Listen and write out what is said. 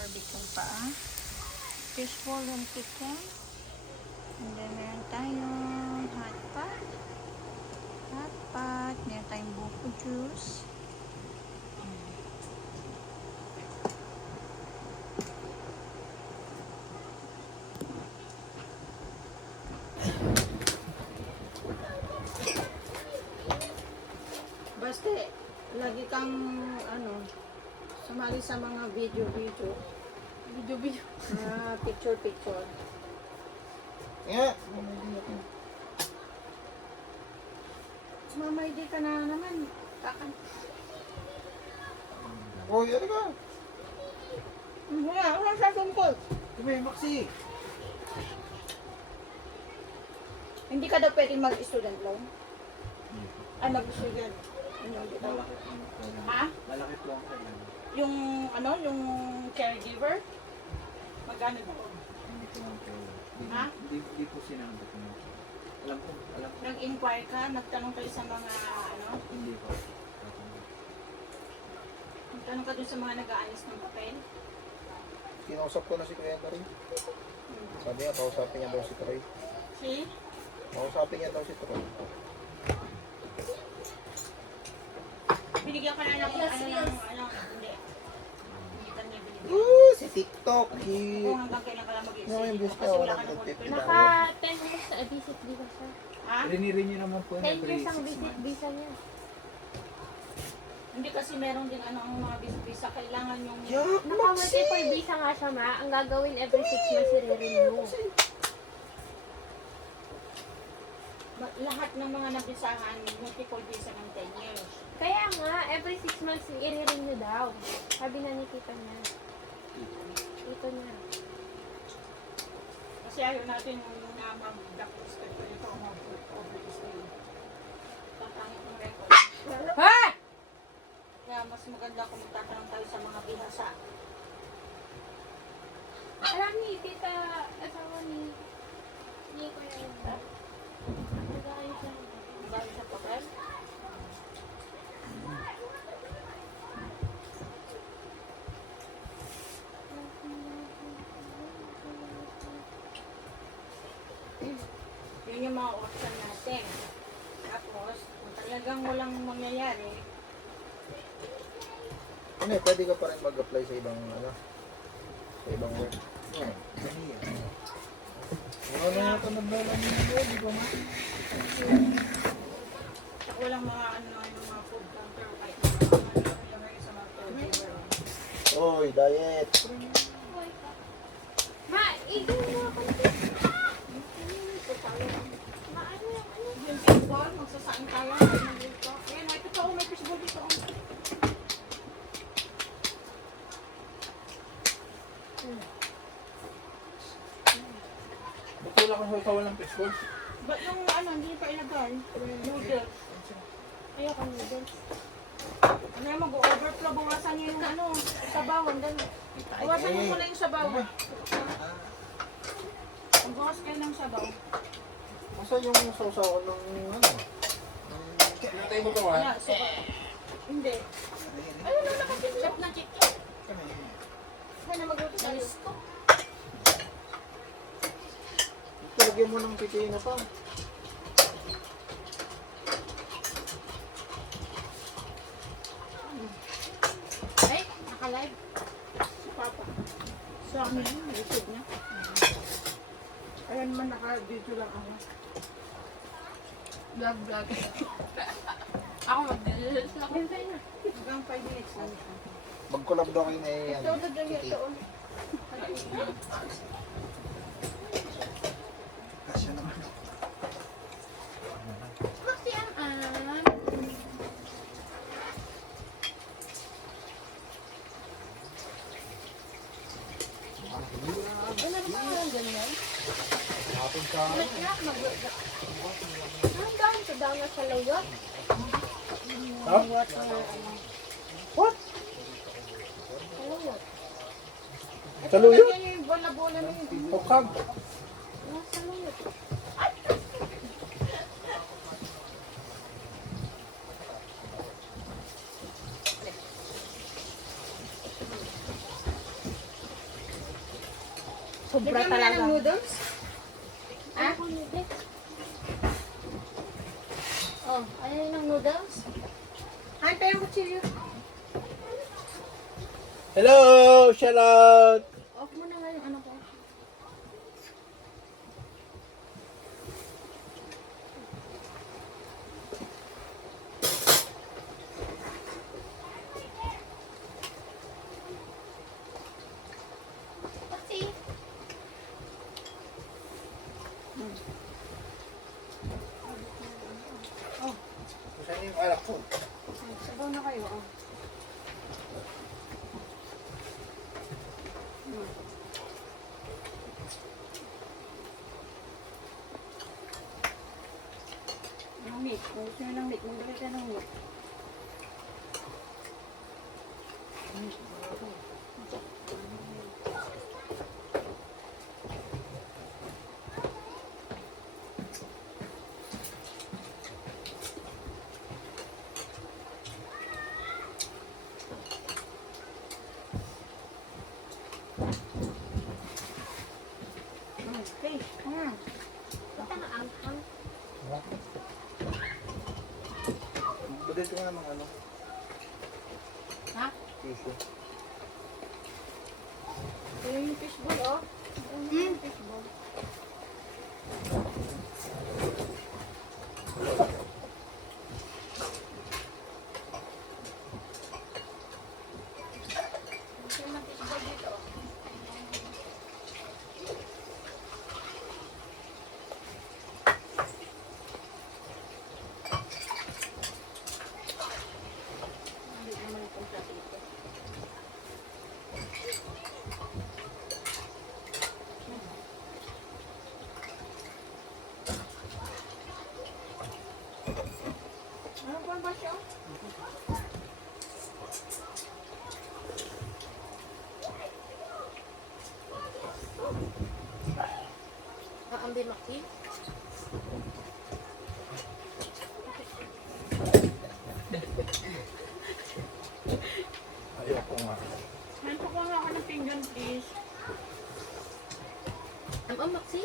barbecue pa. Fishball and chicken. And then meron tayong hot pot. Hot pot. Meron tayong buko juice. Basta, lagi kang, sumali sa mga video. Picture. Yeah. Mama, hindi ka na naman. Kakan. Oh, yan ka. Wala sa tungkol. Kami, Maxi. Hindi ka daw pwedeng mag-student loan? Ay, mag-student. Ha? Malaki po ang kailangan. Yung caregiver? Magkano ba? Hindi po ang kailangan. Ha? Hindi po sinabi ko. Alam ko. Nag-inquire ka? Nagtanong kayo sa mga, Hindi po. nagtanong ka dun sa mga nag-aanis ng papel? Kinausap ko na si Kuya Troy. Sabi niya, kausapin niya daw si Troy. Si? Kausapin niya daw si Troy. Binigyan ka na ng, hindi. Hindi ka niya binigyan. Si TikTok. Kung hanggang kailan ka lang No, yung mag-i-student. bus Kasi niya, wala ka walang ng tip. content. Naka 10 minutes na visit visa siya. Ha? Rini-rini naman po 10 years ang visit visa niya. Hindi kasi meron din ang mga visa. Kailangan yung... Naka-multiple visa nga siya, ma. Ang gagawin every 6 months i-renew. Lahat ng mga nabisahan, multiple visa ng 10 years. Kaya nga, every 6 months i-renew daw. Sabi na ni tita niya. Tito niya. Kasi ayaw natin yung mag-doctor's ito mag-overstay. Tatangin yung record. Ha! Kaya mas maganda kung magtatanong tayo sa mga bihasa. Alam ni tita, asawa ni Kuya Enda. Nag-aayos lang. Dahil sa papel. Yun yung mga option natin. Tapos, kung talagang walang mangyayari, Ano eh, pwede ka pa rin mag-apply sa ibang, sa ibang work. Yeah. Wala na yata naglalang yun, di ba ma? walang mga yung mga food counter o kahit mga nilagay sa mga caregiver. Oy, diet. Ma, igil mo ako. Ma, ano? Yung fishball, magsasain tayo. Ayan, ito to, may fishball dito. Ba't wala kang kawal ng fishball? Ba't yung hindi pa ilagay? Noodles. Ayoko noodles. Ano yung mag-overflow, bawasan niyo yung sabaw. Bawasan niyo muna yung sabaw. Magbawas kayo ng sabaw. Masa yung sausawan ng Pinatay mo kawal? Yeah, so, hindi. Ayun na nakasip na chicken. Kaya na magluto tayo. Talagyan mo ng pipino pa. Ay, naka-live. Si Papa. Sa amin yun, YouTube niya. Ayan man, naka-video lang ako. Vlog. Ako mag-delete lang. Hanggang 5 minutes lang. Mag-collab daw kayo na yan. Ito, ito. Kasya naman. Kasi ang Ano ba ang ganyan? Hapon sa hanggang sa daw na sa layot. What? What? Layot. Ito Saluyo? lagyan niyo yung bola-bola na yun. Tukag. Nasa layot. Sobra Lagyan mo na talaga. ng noodles. Ah? Ako noodles. Oh, ayaw ng noodles. Ay, tayo yung kutsilyo. Hello! Shout out! Off mo na nga yung ano ko. Kasi, Saan yung alak po? Sabaw na kayo, oh. Ang meat. Kung gusto nyo ng meat, magbalik ka ng meat. Fish. ito na ang Bagay ko nga namang ano. Ha? Tissue. Ito yung fishball, oh. Ito yung fishball. Ito yung fishball dito. Hindi naman itong platito. Ano ba siya? ang bimaki. Ayoko nga. Hanto ko nga ako ng pinggan, please. Ang maxi?